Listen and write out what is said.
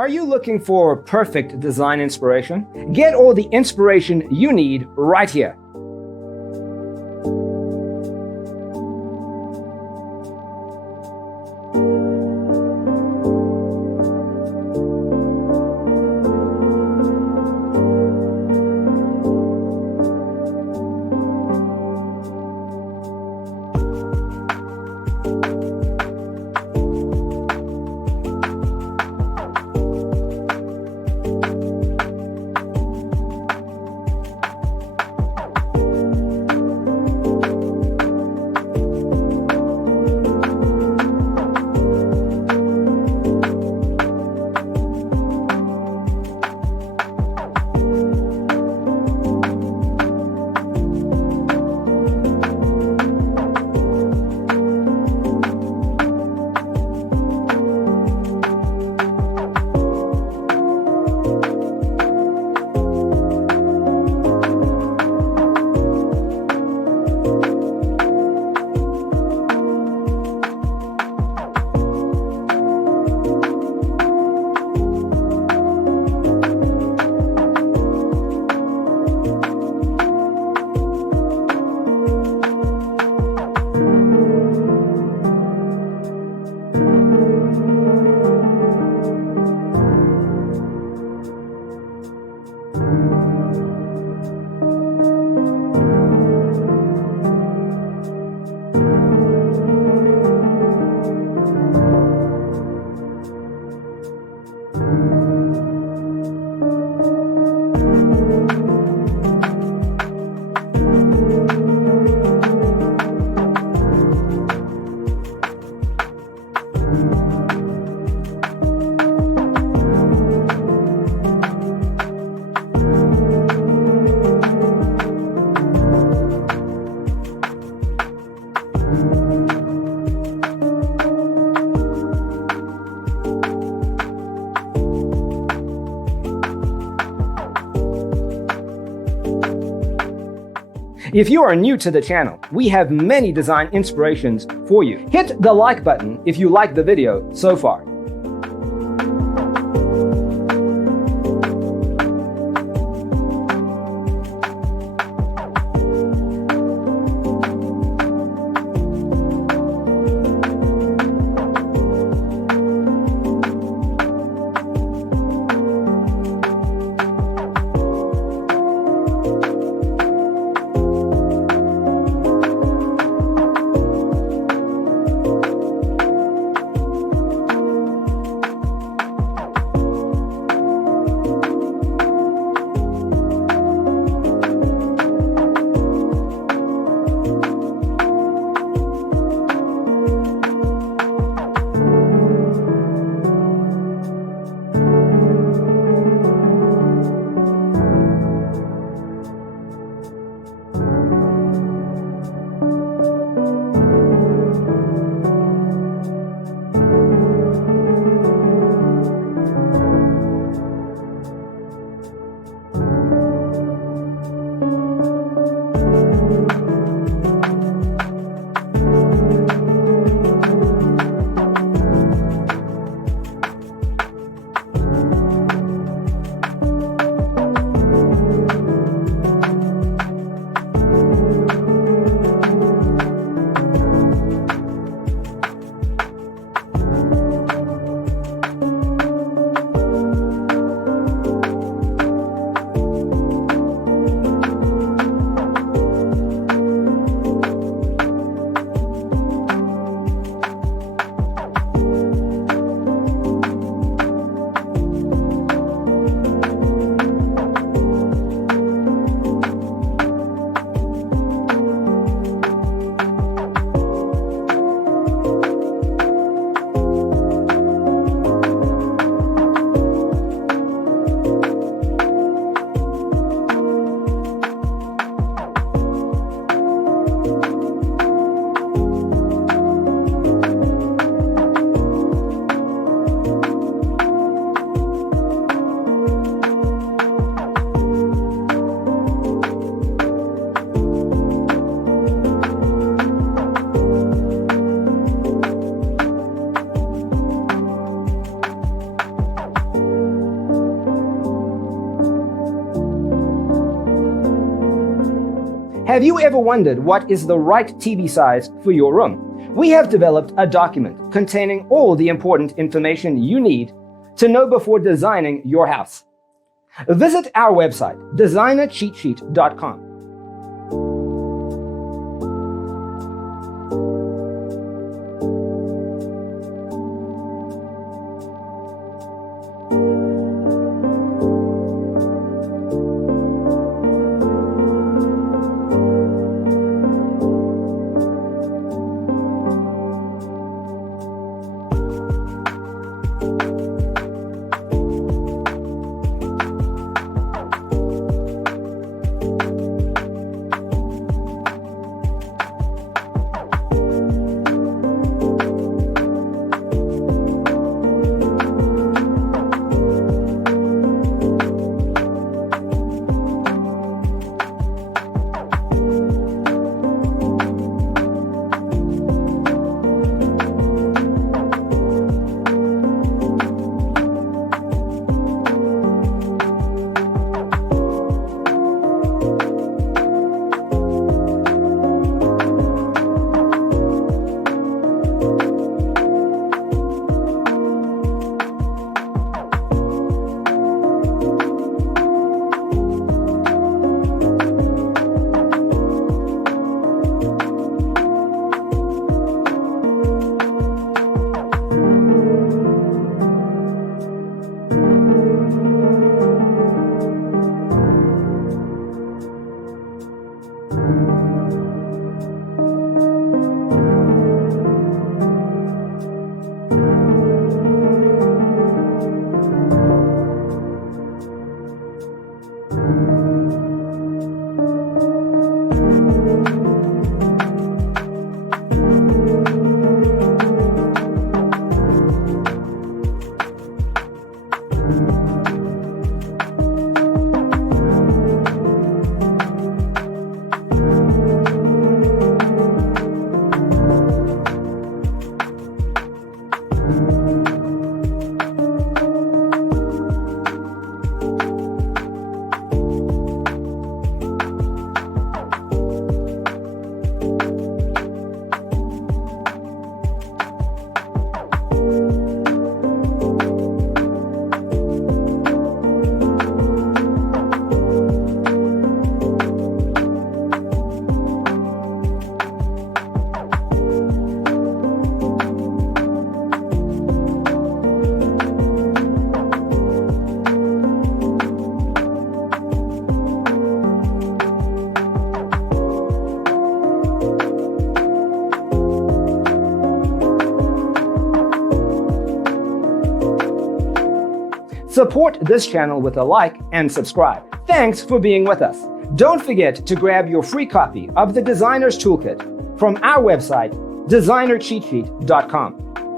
Are you looking for perfect design inspiration? Get all the inspiration you need right here. If you are new to the channel, we have many design inspirations for you. Hit the like button if you like the video so far. Have you ever wondered what is the right TV size for your room? We have developed a document containing all the important information you need to know before designing your house. Visit our website, designercheatsheet.com. Support this channel with a like and subscribe. Thanks for being with us. Don't forget to grab your free copy of the Designer's Toolkit from our website, designercheatsheet.com.